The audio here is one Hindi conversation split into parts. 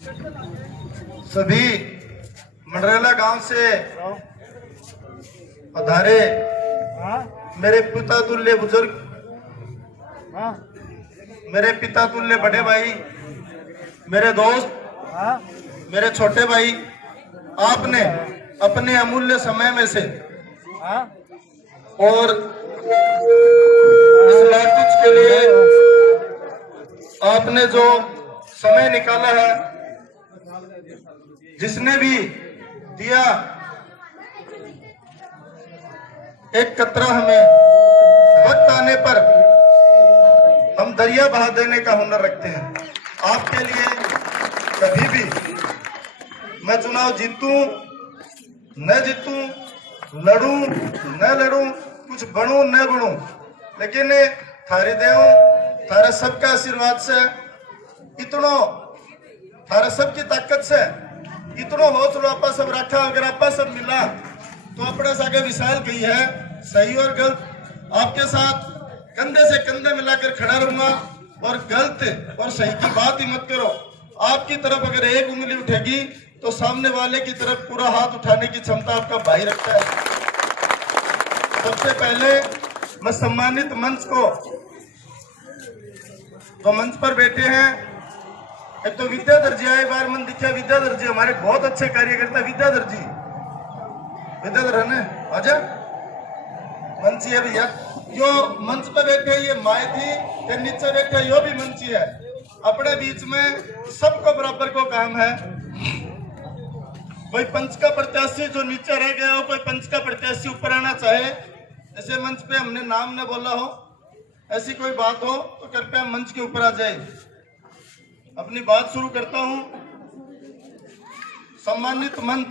सभी मंडरेला गांव से पधारे मेरे पिता तुल्य बुजुर्ग, मेरे पिता तुल्य बड़े भाई, मेरे दोस्त, मेरे छोटे भाई, आपने अपने अमूल्य समय में से और इस मैच के लिए आपने जो समय निकाला है, जिसने भी दिया एक कतरा हमें, वक्त आने पर हम दरिया बहा देने का हुनर रखते हैं। आपके लिए कभी भी मैं चुनाव जीतूं न जीतूं, लड़ूं न लड़ूं, कुछ बनूं न बनूं, लेकिन थारे देव थारे सबका आशीर्वाद से, इतनो थारे सबकी ताकत से इतनो हौसलो आपा सब रखा। अगर आपा सब मिला तो अपने सागे विशाल गई है। सही और गलत आपके साथ कंधे से कंधे मिलाकर खड़ा रहूंगा, और गलत और सही की बात ही मत करो। आपकी तरफ अगर एक उंगली उठेगी तो सामने वाले की तरफ पूरा हाथ उठाने की क्षमता आपका भाई रखता है। सबसे पहले मैं सम्मानित मंच को, जो मंच पर बैठे हैं, एक तो विद्याधर जी आए, बार मन दिखा विद्याधर जी हमारे बहुत अच्छे कार्यकर्ता। विद्याधर जी, विद्याधर है ना, आजा मंची है भैया। जो मंच पे बैठे ये माए थी, ते नीचे बैठे यो भी मंची है। अपने बीच में सबको बराबर को काम है। कोई पंच का प्रत्याशी जो नीचे रह गया हो, कोई पंच का प्रत्याशी ऊपर आना चाहे, ऐसे मंच पे हमने नाम न बोला हो, ऐसी कोई बात हो तो कृपया मंच के ऊपर आ जाए। अपनी बात शुरू करता हूं। सम्मानित मंच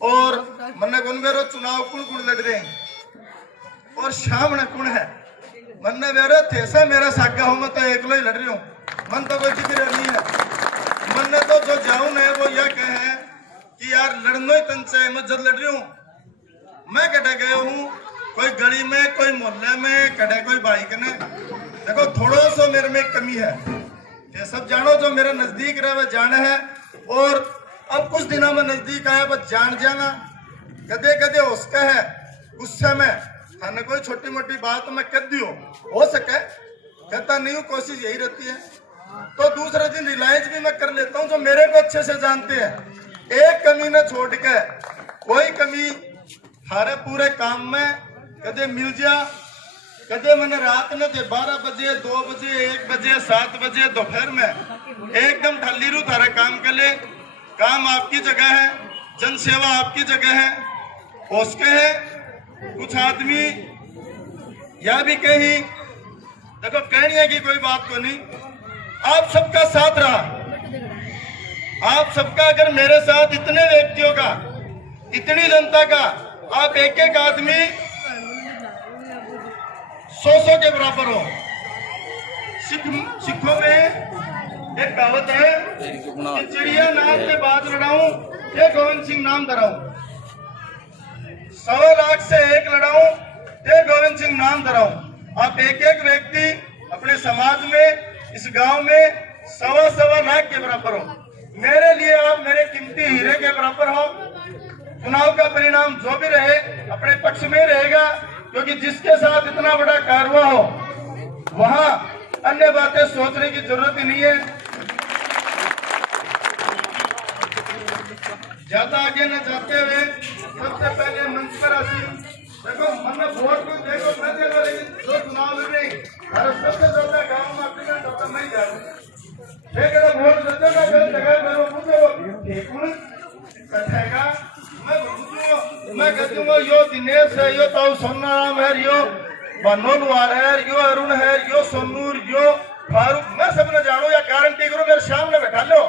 और मन्ने गुनगेरो चुनाव कुण कुण लड़ रहे हैं और सामने कुण है। मन्ने वेरे थेसा मेरा सागा हो, मैं तो एकलो ही लड़ रही हूँ, मन तो कोई दिख रहा नहीं है। मन्ने तो जो जाऊं है वो यह कहे कि यार लड़नो ही तन से मैं जब लड़ रही हूँ। मैं कटे गया हूँ कोई गली में, कोई मोहल्ले में, कटे कोई बाइक ने। देखो थोड़ा सा मेरे में कमी है, ये सब जानो। जो मेरे नजदीक रहे वह जाने है, और अब कुछ दिनों में नजदीक आया वह जान जाना। कदे कदे उसका है गुस्से में थाने कोई छोटी मोटी बात मैं कर दी हो सके, कहता नहीं हूँ, कोशिश यही रहती है। तो दूसरे दिन रिलायंस भी मैं कर लेता हूँ, जो मेरे को अच्छे से जानते हैं। एक कमी न छोड़ के कोई कमी थारे पूरे काम में कदे मिल जा, कदे मैंने रात में 12 बजे, 2 बजे, 1 बजे, 7 बजे दोपहर में एकदम ठल्ली रू थारे काम कर ले। काम आपकी जगह है, जन सेवा आपकी जगह है। उसके है कुछ आदमी या भी कहीं, देखो कहने की कोई बात को नहीं, आप सबका साथ रहा। आप सबका अगर मेरे साथ इतने व्यक्तियों का, इतनी जनता का, आप एक एक आदमी 100 के बराबर हो। सिखों में एक कहावत है कि चिड़िया नाम के बाज लड़ाऊं, ये गोविंद सिंह नाम धराऊं। 100 लाख से एक लड़ाऊं, ये गोविंद सिंह नाम धराऊं। आप एक एक व्यक्ति अपने समाज में, इस गांव में 100 लाख के बराबर हो। मेरे लिए आप मेरे कीमती हीरे के बराबर हो। चुनाव का परिणाम जो भी रहे अपने पक्ष में रहेगा, क्योंकि जिसके साथ इतना बड़ा कारवा हो वहां अन्य बातें सोचने की जरूरत ही नहीं है। ज्यादा आगे न जाते हुए सबसे पहले मंच पर आती। देखो हमने वोट को देखो मैं देखो, लेकिन जो चुनाव लड़ रही सबसे ज्यादा गाँव में अपने सबसे मैं जा रहा हूँ। वोट देगा मैं कहूँगा यो दिनेश है, यो ताऊ सोनाराम है, यो बनोलवार है, यो अरुण है, यो सोनूर, यो फारूक, मैं सबने जानो या गारंटी करूँ। मेरे सामने बैठा लो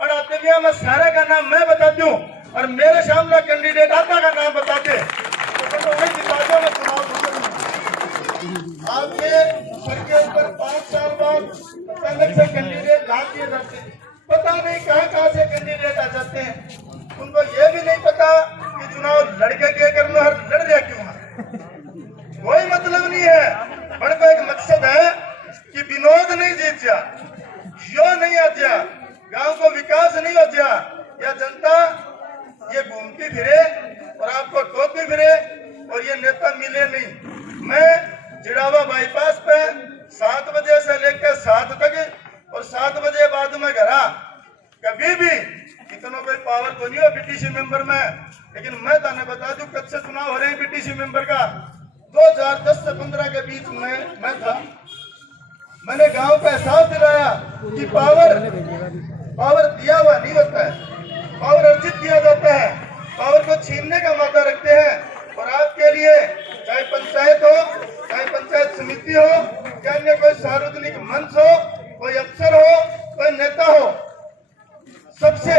और आते भी मैं सारे का नाम मैं बता दूं, और मेरे सामने कैंडिडेट आता का नाम बताते तो वही जिता दो। मैं चुनाव आपके सर के ऊपर 5 साल बाद अलग से कैंडिडेट ला दिए जाते हैं। पता नहीं कहाँ से कैंडिडेट आ जाते हैं। उनको ये भी नहीं पता कि चुनाव लड़के क्या करना है, लड़ रहा क्यों है, कोई मतलब नहीं है। बड़े को एक मकसद है कि विनोद नहीं जीत जा, यो नहीं आ जा, गांव को विकास मौका मिले नहीं। मैं चिड़ावा बाईपास पे 7 बजे से लेकर 7 तक और 7 बजे बाद में घर आ, कभी भी इतना कोई पावर तो नहीं हो बीटीसी मेंबर में। लेकिन मैं ताने बता दूं कब से चुनाव हो रहे हैं बीटीसी मेंबर का। 2010 से 15 के बीच में मैं था। मैंने गांव को एहसास दिलाया कि पावर दिया हुआ नहीं होता है, पावर अर्जित किया जाता है। पावर को छीनने का मादा रखते हैं। और आपके लिए चाहे पंचायत हो, चाहे पंचायत समिति हो, या अन्य कोई सार्वजनिक मंच हो, कोई अफसर हो, कोई नेता हो, सबसे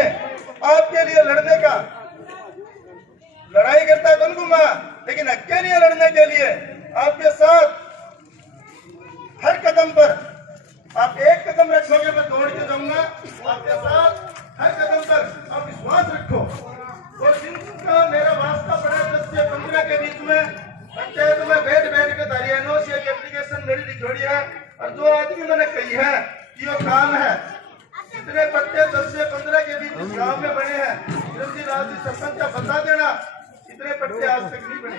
आपके लिए लड़ने का, लड़ाई करता कौन घूमा, लेकिन आपके लिए लड़ने के लिए आपके साथ हर कदम पर, आप एक कदम रखोगे मैं दौड़ के जाऊंगा आपके साथ, हर कदम पर आप विश्वास रखो। और जिनका मेरा वास्ता पड़ा 10 से 15 के बीच में पंचायत में बैठ के दारियानो से एक एप्लीकेशन मेरी लिखोड़ी है, और जो आदमी मैंने कही है कि वो काम है, इतने पट्टे 10 से 15 के बीच इस गाँव में बने हैं, राजी सरपंच का बता देना, इतने पट्टे आज तक नहीं बने।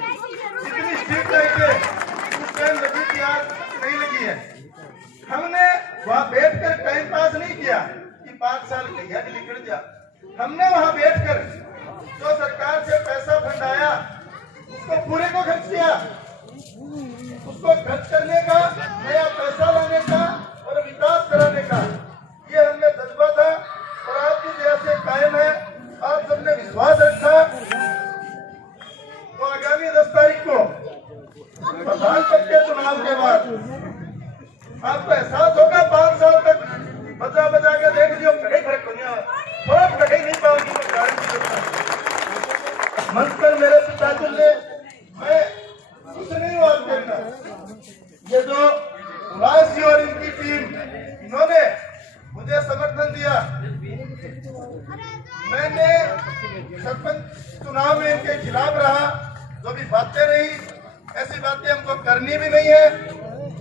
जितनी स्ट्रीट लाइट है उस टाइम लगी थी, आज नहीं लगी है। हमने वहां बैठकर टाइम पास नहीं किया कि 5 साल गया कि निकल गया। हमने वहां बैठकर जो सरकार से पैसा फंड आया उसको पूरे को खर्च किया, उसको खर्च करने का, नया पैसा लाने का और विकास कराने का, ये हमें जज्बा था। और आपकी दया से कायम है, आप सबने विश्वास रखा। तो आगामी 10 तारीख को प्रधान पद के चुनाव के बाद आपको एहसास होगा 5 साल तक बजा के देख लियो, कहीं फर्क नहीं पाओगी। मंच पर मेरे पिताजी ने, मैं कुछ नहीं बात करना, ये जो उल्लास और इनकी टीम, इन्होंने मुझे समर्थन दिया। मैंने सरपंच चुनाव में इनके खिलाफ रहा, जो भी बातें रही, ऐसी बातें हमको करनी भी नहीं है,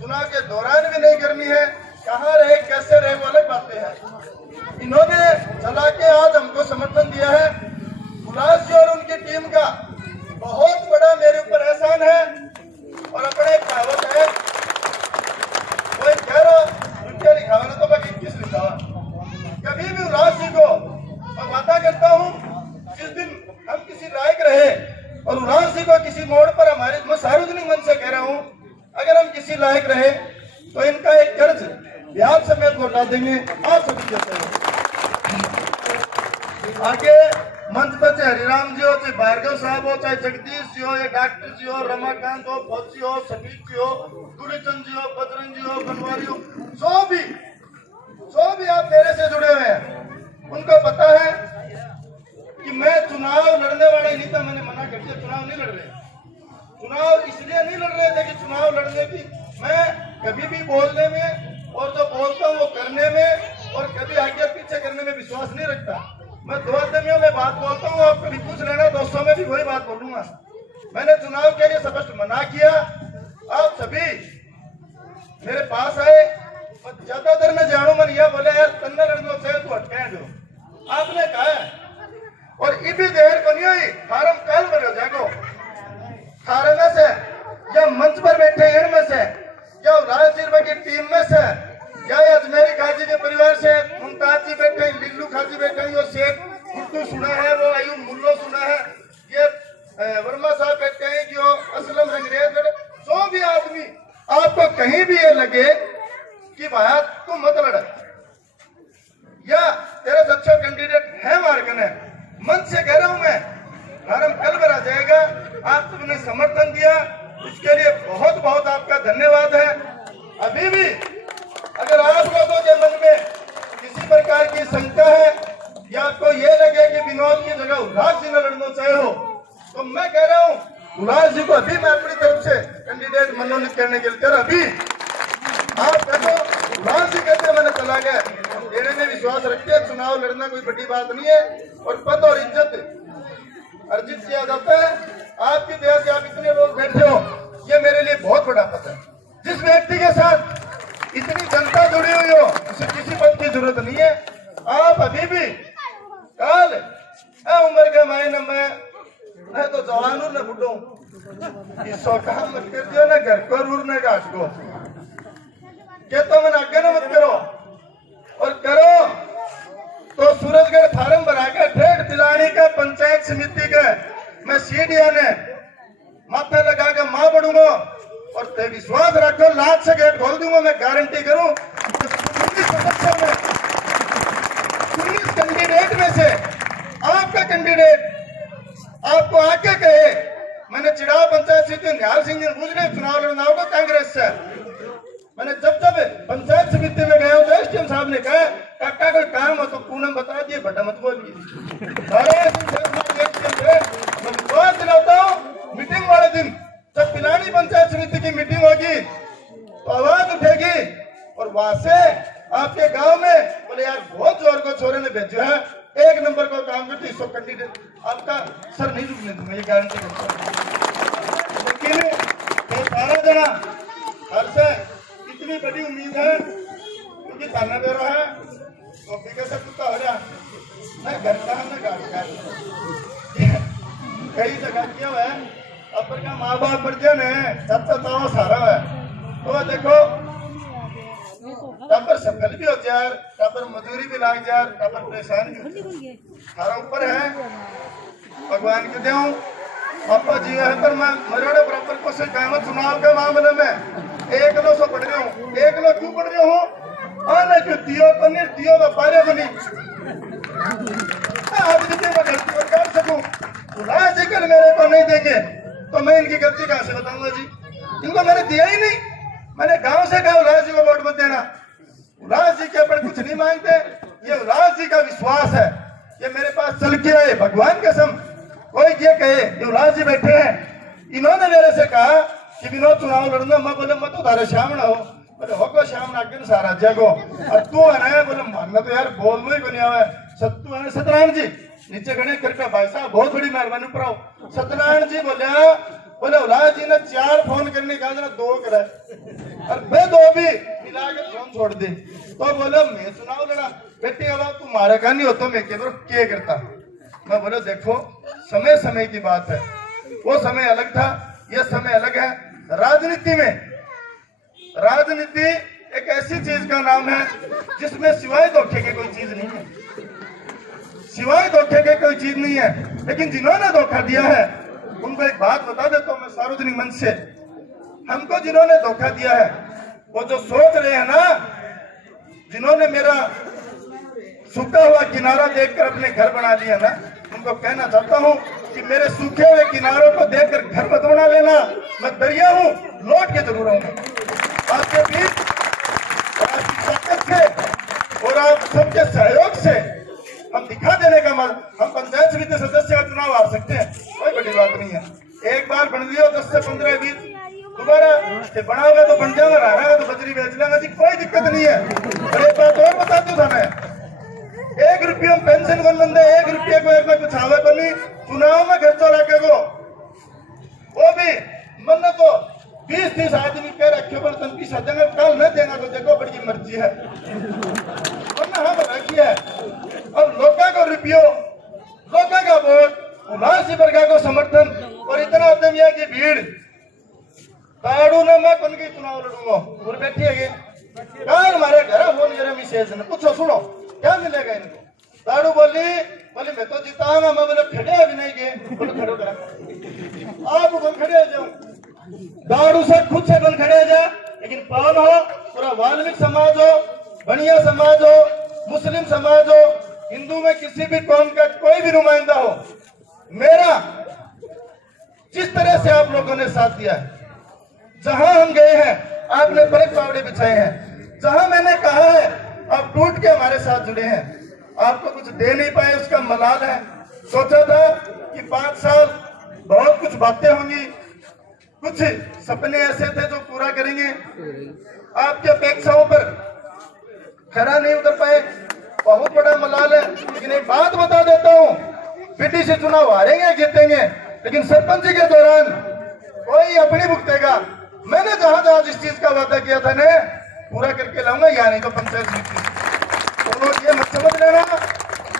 चुनाव के दौरान भी नहीं करनी है। कहाँ रहे कैसे रहे वो अलग बातें हैं। इन्होंने चला के आज हमको समर्थन दिया है। उल्लास जी और उनकी टीम का बहुत बड़ा मेरे ऊपर एहसान है। और अपने एक कहावत है, कोई कह रहा उनके लिखावा ना तो मैं 21 लिखावा। कभी भी उल्लास जी को मैं वादा करता हूँ, जिस दिन हम किसी लायक रहे और उल्लास जी को किसी मोड़ पर हमारे, मैं सार्वजनिक मंच से कह रहा हूँ, अगर हम किसी लायक रहे तो इनका एक कर्ज ब्याज समेत लौटा देंगे। आप सभी कहते हैं। आगे मंच पर चाहे हरिराम जी हो, चाहे भार्गव साहब हो, चाहे जगदीश जी हो, या डॉक्टर जी हो, रमाकांत हो, फौजी हो, समीर जी हो, गुरुचंद जी हो, बजरंग जी हो, बनवारी हो, सो भी आप मेरे से जुड़े हुए हैं। उनको पता है कि मैं चुनाव लड़ने वाला ही नहीं था। मैंने मना कर दिया, चुनाव नहीं लड़ रहे। चुनाव इसलिए नहीं लड़ रहे थे कि चुनाव लड़ने की, मैं कभी भी बोलने में और जो बोलता हूँ वो करने में और कभी आगे पीछे करने में विश्वास नहीं रखता। मैं 2 आदमियों में बात बोलता हूँ, आप कभी पूछ लेना, दोस्तों में भी वही बात बोलूंगा। मैंने चुनाव के लिए स्पष्ट मना किया। आप सभी मेरे पास आए, ज्यादातर मैं जानू मन यह बोले यार तन्ना लड़ने से तू हटके दो, आपने कहा है। और इतनी देर को नहीं हुई, फार्म कल भर हो जाएगा थारे में से, या मंच पर बैठे इनमें से, या राजशीर की टीम में से, या अजमेरी खाजी के परिवार से मुमताज जी बैठे, लिल्लू खाजी बैठे, वो शेख कुर्तू सुना है, वो अयूब मुल्लो सुना है, ये वर्मा साहब बैठे हैं, जो असलम रंगरेज बैठे, जो भी आदमी आपको कहीं भी ये लगे कि भाई तू मत लड़ या तेरा अच्छा कैंडिडेट है मार्गन है, मन से कह रहा हूं मैं, फार्म कल भरा जाएगा। आप सबने समर्थन दिया, उसके लिए बहुत बहुत आपका धन्यवाद है। अभी भी अगर आप लोगों के मन में किसी प्रकार की शंका है या आपको ये लगे कि विनोद की जगह उल्लास जी ने लड़ना चाहे हो, तो मैं कह रहा हूँ उल्लास जी को अभी मैं अपनी तरफ से कैंडिडेट मनोनीत करने के लिए, अभी आप कहते उल्लास जी कहते मैंने चला गया, देने में विश्वास रखते हैं। चुनाव लड़ना कोई बड़ी बात नहीं है, और पद और इज्जत अर्जित किया जाता है। आपकी दया से आप इतने लोग बैठे हो, ये मेरे लिए बहुत बड़ा पद है। जिस व्यक्ति के साथ इतनी जनता जुड़ी हुई हो, उसे किसी पद की जरूरत नहीं है। आप अभी भी काल उम्र के मायने में, मैं तो जवान हूं न बुढ़ो, इस काम मत कर दियो ना घर को रूर ना घाट को के तो मैंने आगे ना मत करो और करो तो सूरजगढ़ फार्म भरा के ठेठ दिलानी का पंचायत समिति का मैं सीढ़िया ने माथे लगा के मां बढ़ूंगा और ते विश्वास रखो लाख से गेट खोल दूंगा मैं गारंटी करूं 19 सदस्यों में 19 कैंडिडेट में से आपका कैंडिडेट आपको आके कहे मैंने चिड़ाव पंचायत समिति निहाल सिंह जी पूछ रहे चुनाव लड़ना होगा कांग्रेस से मैंने जब पंचायत समिति में गया तो एसडीएम साहब ने कहा काका कोई काम हो तो पूनम बता दिए बटा मत बोलिए मैं विश्वास दिलाता हूँ मीटिंग वाले दिन जब पिलानी पंचायत समिति की मीटिंग होगी तो आवाज उठेगी और वहां से आपके गांव में बोले यार बहुत जोर को छोरे ने भेजो है एक नंबर को काम करते 100 कैंडिडेट आपका सर नहीं रुकने दूंगा ये गारंटी करता हूं लेकिन ये सारा जना हर से इतनी बड़ी उम्मीद है क्योंकि ताना दे रहा है तो कैसे कुत्ता हो रहा मैं घर का मैं गाड़ी का कई जगह किया हुआ है अपर का माँ बाप बढ़ गया ने चाचा तावा सारा है तो देखो टापर सफल भी हो जाए टापर मजदूरी भी लाग जाए टापर परेशान भी हो सारा ऊपर है भगवान के देव पापा जी है पर मैं मरोड़े बराबर को से काम चुनाव के मामले में 1 किलो पढ़ रही हूँ 1 किलो क्यों पढ़ रही हूँ आने क्यों दियो पनीर दियो व्यापारी बनी आज जितने मैं गलती कर सकूं जी कल मेरे को नहीं देंगे तो मैं इनकी गलती कहां से बताऊंगा जी इनको मैंने दिया ही नहीं मैंने गांव से कहा उल्लास जी को वोट मत देना उल्लास जी के ऊपर कुछ नहीं मांगते ये उल्लास जी का विश्वास है ये मेरे पास चल के आए भगवान कसम कोई ये कहे ये उल्लास जी बैठे हैं इन्होंने मेरे से कहा कि विनोद चुनाव लड़ना मैं बोले मत उधारे श्याम ना हो बोले होगा श्याम नागिन सारा जगो और तू है ना बोले मानना तो यार बोल में ही बनिया हुआ है सत्तू है ना सत्यनारायण जी नीचे खड़े करके भाई साहब बहुत बड़ी मेहरबानी पर सत्यनारायण जी बोले उल्लास जी ने 4 फोन करने का 2 करे और मैं 2 भी मिला के फोन छोड़ दे तो बोले मैं चुनाव लड़ा बेटी अब तुम्हारे का नहीं हो तो मैं क्या करता मैं बोले देखो समय समय की बात है वो समय अलग था ये समय अलग है राजनीति में राजनीति एक ऐसी चीज का नाम है जिसमें सिवाय धोखे की कोई चीज नहीं है सिवाय धोखे की कोई चीज नहीं है लेकिन जिन्होंने धोखा दिया है उनको एक बात बता देता हूं मैं सार्वजनिक मंच से हमको जिन्होंने धोखा दिया है वो जो सोच रहे हैं ना जिन्होंने मेरा सूखा हुआ किनारा देखकर अपने घर बना लिया ना उनको कहना चाहता हूं कि मेरे सूखे हुए किनारों को देखकर घर मत बना लेना मैं दरिया हूं लौट के जरूर आऊंगा आपके बीच और आपकी ताकत से और आप सबके सहयोग से हम दिखा देने का हम पंचायत समिति सदस्य का चुनाव हार सकते हैं कोई बड़ी बात नहीं है एक बार बन लियो 10 से 15 20 दोबारा बनाओगे तो बन जाओगे रहा तो बजरी बेच लेगा जी कोई दिक्कत नहीं है और एक बात और बता दूं था 1 रुपये में पेंशन कौन बंदे 1 रुपये को एक में कुछ आवे को नहीं चुनाव में खर्चा रखे को वो भी मन तो 20-30 आदमी कह रखे पर तन की सदेंगे कल न देगा तो देखो बड़ी मर्जी है वरना हम रखी है अब लोगों को रुपयों लोगों का वोट उल्लास जी वर्ग को समर्थन और इतना उद्यमिया की भीड़ ताड़ू ने मैं कौन की चुनाव लड़ूंगा और बैठी है कल हमारे घर फोन करे मिसेज ने पूछो सुनो क्या मिलेगा इनको ताड़ू बोली मैं तो जीता मैं बोले खड़े अभी नहीं गए बोले खड़ो करा आप कौन खड़े जाओ दारू से खुद से बन खड़े जा लेकिन कौन हो पूरा वाल्मीकि समाज हो बनिया समाज हो मुस्लिम समाज हो हिंदू में किसी भी कौम का कोई भी नुमाइंदा हो मेरा जिस तरह से आप लोगों ने साथ दिया है जहां हम गए हैं आपने बड़े पावड़े बिछाए हैं जहां मैंने कहा है आप टूट के हमारे साथ जुड़े हैं आपको कुछ दे नहीं पाए उसका मलाल है सोचा था कि 5 साल बहुत कुछ बातें होंगी कुछ सपने ऐसे थे जो पूरा करेंगे आपकी अपेक्षाओं पर खरा नहीं उतर पाए बहुत बड़ा मलाल है लेकिन एक बात बता देता हूँ पीटीसी चुनाव हारेंगे जीतेंगे लेकिन सरपंच के दौरान कोई अपनी भुगतेगा मैंने जहां जहां जिस चीज का वादा किया था ने पूरा करके लाऊंगा या नहीं तो पंचायत समिति तो लोग ये मत समझ लेना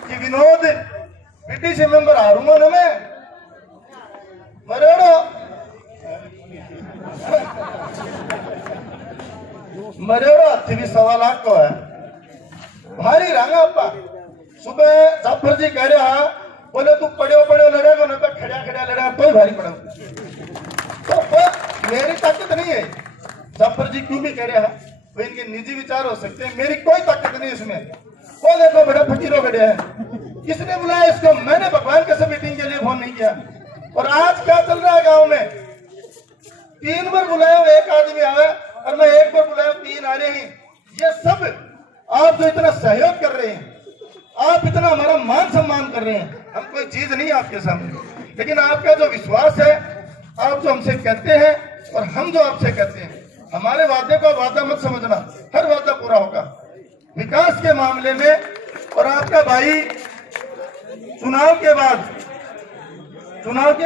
कि विनोद पीटीसी मेंबर हारूंगा ना मैं मरेड़ो मरे हाथी भी 1.25 लाख को है भारी रंगा अपा। सुबह जाफर जी कह रहा बोले तू पड़ो पड़ो लड़ेगा ना तो खड़ा खड़ा लड़ा तो ही भारी पड़ा। तो मेरी ताकत नहीं है। जाफर जी क्यों भी कह रहा है वो इनके निजी विचार हो सकते हैं, मेरी कोई ताकत नहीं इसमें। वो देखो बड़ा फकीरों खड़े हैं, किसने बुलाया इसको? मैंने भगवान के सब मीटिंग के लिए फोन नहीं किया। और आज क्या चल रहा है गांव में? 3 बार बुलाया एक आदमी आवे और मैं 1 बार बुलाया 3 आ रहे हैं। ये सब आप जो इतना सहयोग कर रहे हैं, आप इतना हमारा मान सम्मान कर रहे हैं, हम कोई चीज नहीं आपके सामने, लेकिन आपका जो विश्वास है, आप जो हमसे कहते हैं और हम जो आपसे कहते हैं, हमारे वादे को वादा मत समझना, हर वादा पूरा होगा विकास के मामले में। और आपका भाई चुनाव के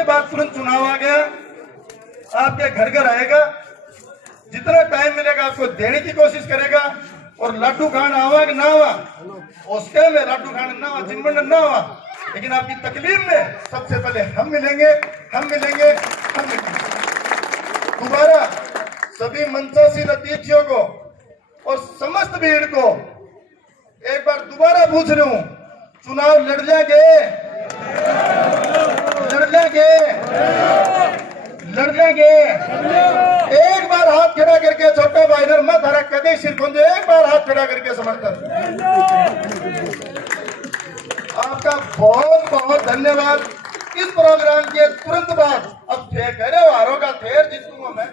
बाद तुरंत चुनाव आ गया, आपके घर घर आएगा, जितना टाइम मिलेगा आपको देने की कोशिश करेगा। और लाडू खान आवा कि ना आवा, उसके में लाडू खान ना आवा, जिम्मन ना आवा, लेकिन आपकी तकलीफ में सबसे पहले हम मिलेंगे। दोबारा सभी मंचासी नतीजों को और समस्त भीड़ को एक बार दोबारा पूछ रहा हूं, चुनाव लड़ लेंगे? एक बार हाथ खड़ा करके छोटा भाई ने मत हरा कदे सिर खोजे, एक बार हाथ खड़ा करके समर्थन। आपका बहुत बहुत धन्यवाद। इस प्रोग्राम के तुरंत बाद अब हारों का फेर जीतूंगा मैं।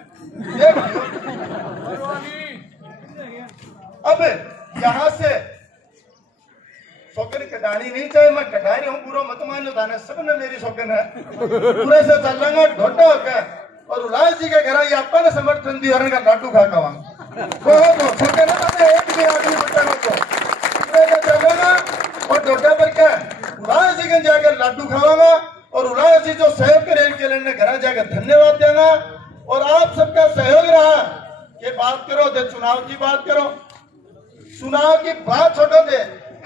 अब यहाँ से शौकन कटानी नहीं चाहिए, मैं कटा रही हूँ, पूरा मत मान लो, थाने सबने मेरी शौकन है, पूरे से चल रहा ढोटा होकर। और उल्लास जी के घर ये आपका ने समर्थन दी और लाडू खा का शौकन है, एक भी आदमी बच्चा को चलेगा और ढोटा पर क्या उल्लास जी के जाकर लाडू खावागा। और उल्लास जी जो सहयोग के लिए घर जाकर धन्यवाद देगा। और आप सबका सहयोग रहा कि बात करो दे, चुनाव की बात करो, चुनाव की बात छोड़ो दे,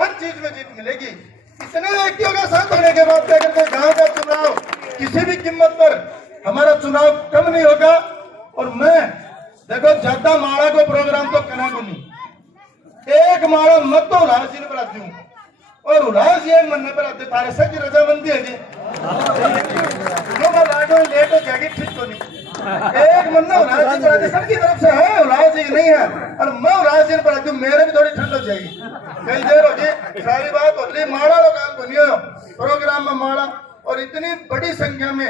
हर चीज में जीत मिलेगी। इतने व्यक्तियों का साथ होने के बाद क्या करते, गांव का चुनाव किसी भी कीमत पर हमारा चुनाव कम नहीं होगा। और मैं देखो ज्यादा माड़ा को प्रोग्राम तो करना को नहीं, एक माड़ा मत तो उल्लास जी ने बना दूं और उल्लास जी मनने पर आते तारे से की रजामंदी है जी लाडो लेट हो जाएगी, ठीक तो नहीं। एक मन्ना उल्लास जी पर सबकी तरफ से है, उल्लास जी नहीं है और मैं उल्लास जी पर दूं, मेरे भी थोड़ी ठंड हो जाएगी, कई देर होगी, सारी बात होती। माड़ा लोग काम को नहीं हो प्रोग्राम में माड़ा। और इतनी बड़ी संख्या में